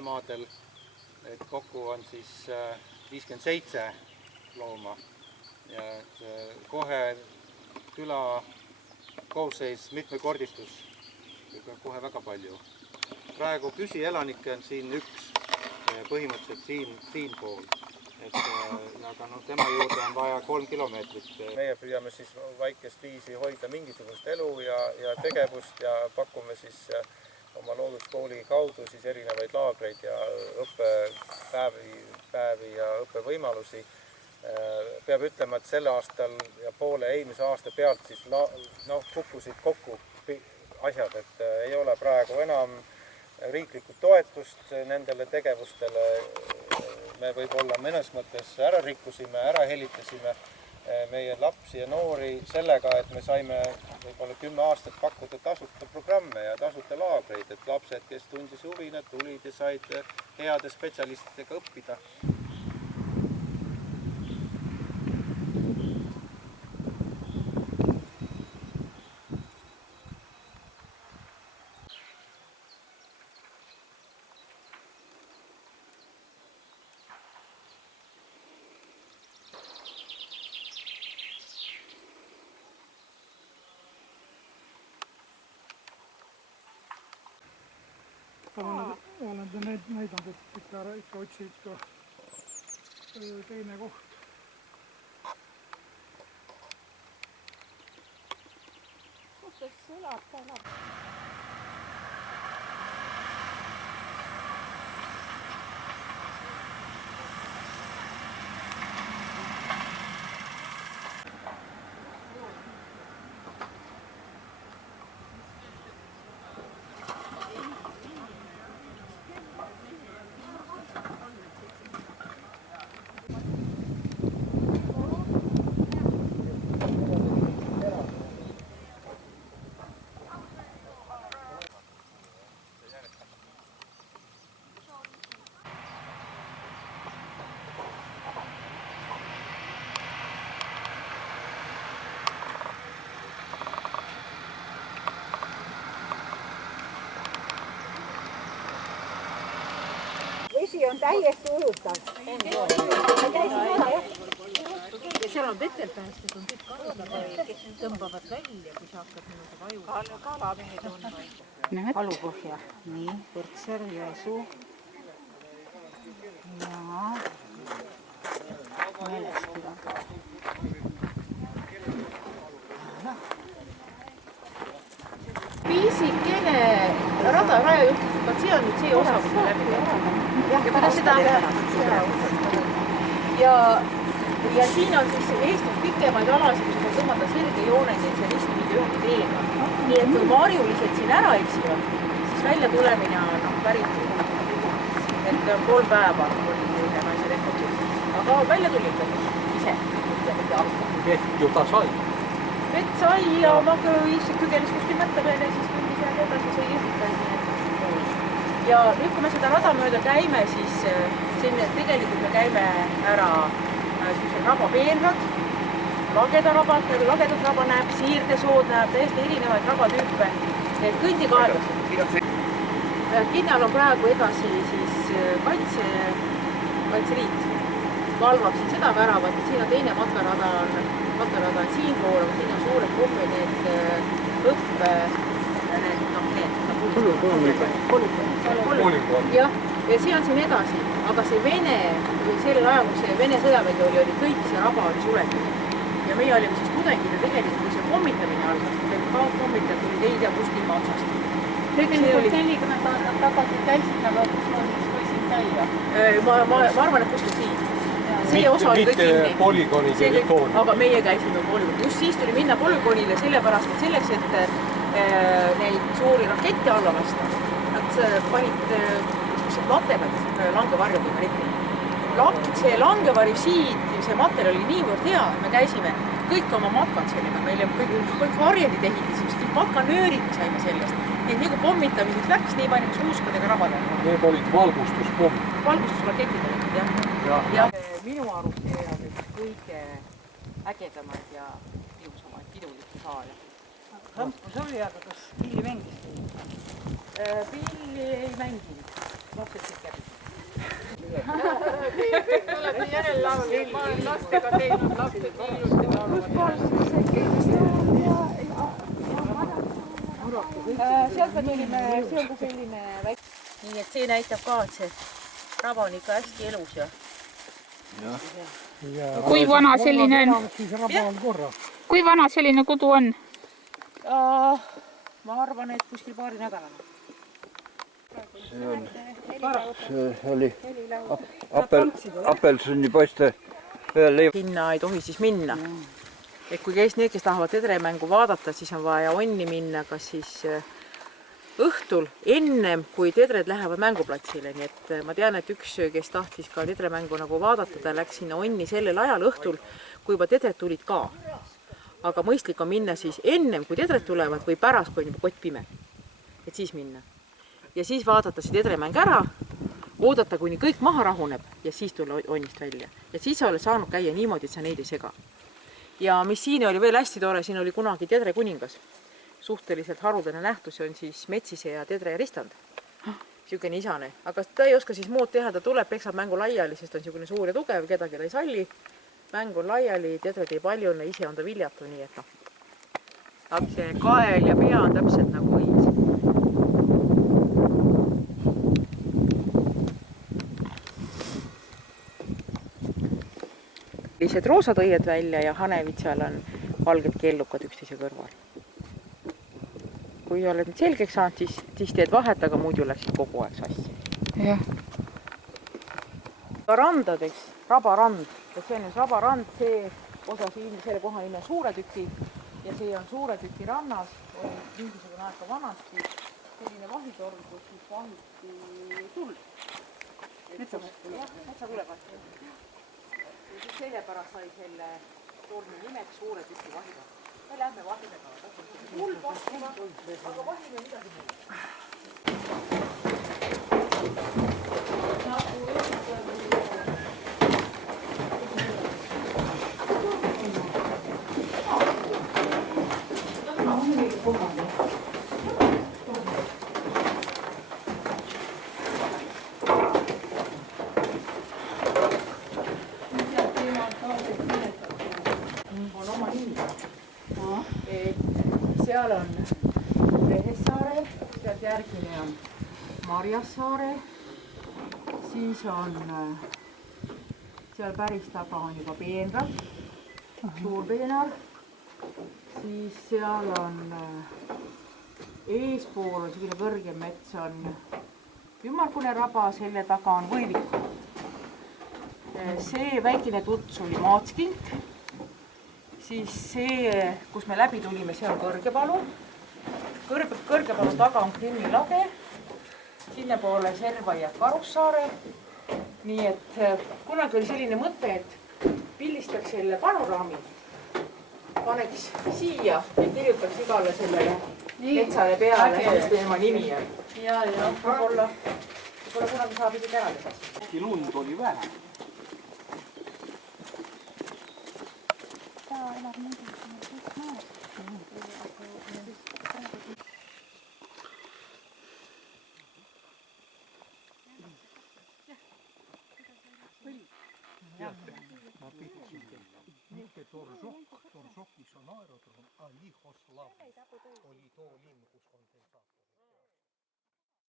raiemaadel, et kokku on siis 57 looma ja kohe küla koosseis mitmekordistus, kohe väga palju. Praegu püsielanikke on siin üks, põhimõtteliselt siin pool. Aga tema juurde on vaja 3 kilomeetrit. Meie püüame siis väikest viisi hoida mingisugust elu ja tegevust ja pakume siis oma looduskooli kaudu siis erinevaid laagreid ja õppepäevi ja õppevõimalusi. Peab ütlema, et selle aastal ja poole eelmise aasta pealt siis kukkusid kokku asjad, et ei ole praegu enam riiklikku toetust nendele tegevustele. Me võib-olla mõnes mõttes ära rikkusime, ära helitasime meie lapsi ja noori sellega, et me saime võib-olla 10 aastat pakkuda tasuta programme ja tasuta laagreid, et lapsed, kes tundis huvi, nad tulid ja said heade spetsialistidega õppida. Olen näidanud, et ikka otsid ka teine koht. Kus elab ta elab? Vesi on täiesti ujutav. Ja seal on vetelpäästed, on kõik kalad, tõmbavad välja, kui sa hakkad niimoodi vaju. Kalamehed on. Alupõhja. Nii, Võrtser, Jõesuu. Ja Meelesküla. Piisikene rada rajajuhtis, vaat see on nüüd see osa, mis on läbi. Ja kuidas seda ja siin on siis Eestis pikemaid alasid, kus saab tõmmata sirge jooneni, et see risti mingi ühte teega. Nii et kui marjulised siin ära eksivad, siis välja tulemine on pärit. Et 3 päeva oli teine naise rekord. Aga välja tuli ise. Vett juba sai. Vett sai ja ma kügelis kuskil mätta peale ja siis kõndis jääd edasi, sai esitaja. Ja nüüd, kui me seda rada mööda käime, siis tegelikult me käime ära rabapeenrad, lagedat raba näeb, siirdesood näeb, täiesti erinevaid rabatüüpe, kõndikaelased. Kinnal on praegu edasi siis Kaitseliit valvab siin seda väravat, et siin on teine matarada on siinpool, aga siin on suured kohve need õppe, jah, ja see on siin edasi, aga see sellel ajal, kui see Vene sõjavägi oli kõik, see raba oli suletud. Ja meie olime siis tudengid ja tegelikult, kui see pommitamine algas, pommitajad tulid ei tea kuskil otsast. Tegelikult 40 aastat tagasi käisid, aga kus ma siis võisin käia? Ma arvan, et kuskil siin. See osa oli kõik kinni. Mitte polügooni territoorium. Aga meie käisime polügooni. Just siis tuli minna polügoonile sellepärast, et selleks, et neid suuri rakette alla lasta. Nad panid materjalid langevarjudega rippima. See langevarju siid, see materjal oli niivõrd hea, et me käisime kõik oma matkad sellega. Meile kõik varjedid ehitasime, kõik matkanöörid saime sellest. Nii kui pommitamiseks läks, nii panime suuskadega rabada. Need olid valgustuspomm. Valgustusraketid olid, jah. Ja minu arust on üks kõige ägedamaid ja ilusamaid pidulikke saale. Rampus oli, aga kas Pilli mängis? Pilli ei mänginud. lapsed kõik käbi. olete järellauljad, ma olen lastega teinud, lapsed ilusti laulavad. Sealt me tulime, see on ka selline väike. Nii et see näitab ka, et see raba on ikka hästi elus ja Kui vana selline on? Siis raba on korras. Kui vana selline kodu on? Ma arvan, et kuskil paari nädalana. See oli apelsinipoiste ühel leiv. Sinna ei tohi siis minna. Et kui need, kes tahavad tedremängu vaadata, siis on vaja onni minna, kas siis õhtul, ennem kui tedred lähevad mänguplatsile. Nii et ma tean, et üks, kes tahtis ka tedremängu nagu vaadata, ta läks sinna onni sellel ajal õhtul, kui juba tedred tulid ka. Aga mõistlik on minna siis ennem, kui tedred tulevad või pärast, kui on juba kott pime. Et siis minna. Ja siis vaadata see tedremäng ära, oodata, kuni kõik maha rahuneb ja siis tulla onnist välja. Ja siis sa oled saanud käia niimoodi, et sa neid ei sega. Ja mis siin oli veel hästi tore, siin oli kunagi tedre kuningas. Suhteliselt haruldane nähtus on siis metsise ja tedre ristand. Siukene isane. Aga ta ei oska siis muud teha, ta tuleb, peksab mängu laiali, sest on siukene suur ja tugev, kedagi ta ei salli. Mäng on laiali, tedred ei paljune, ise on ta viljatu, nii et noh. See kael ja pea on täpselt nagu õis. Sellised roosad õied välja ja hanevid seal on valged kellukad üksteise kõrval. Kui oled nüüd selgeks saanud, siis teed vahet, aga muidu läksid kogu aeg sassi. Jah. Randadeks, rabarand. Ja see on just rabarand, see osa siin, selle koha nime on Suure Tüki ja see on Suure Tüki rannas. Oli mingisugune aeg ka vanasti selline vahitorg, kus siis vahiti tuld. Metsa tulevad. Sellepärast sai selle torni nimeks Suure Tüki vahitorg. Me lähme vahidega. Tuld vahtuma, aga vahime midagi muud. Seal on Rehessaare, sealt järgmine on Marjassaare, siis on seal päris taga on juba Peenral, Suur-Peenar, siis seal on eespool on selline kõrgem mets on ümmargune raba, selle taga on Võivik. See väikene tuts oli Maatskink. Siis see, kus me läbi tulime, see on Kõrgepalu. Kõrgepalu taga on Krimmi lage. Sinne poole Serva ja Karussaare. Nii et kunagi oli selline mõte, et pildistaks selle panoraami. Paneks siia ja kirjutaks igale sellele metsale peale, mis tema nimi on. Ja võib-olla kunagi saab isegi ära teha. Lund oli vähe. Torzok, mis on aerodroom, Alihoslav oli too linn.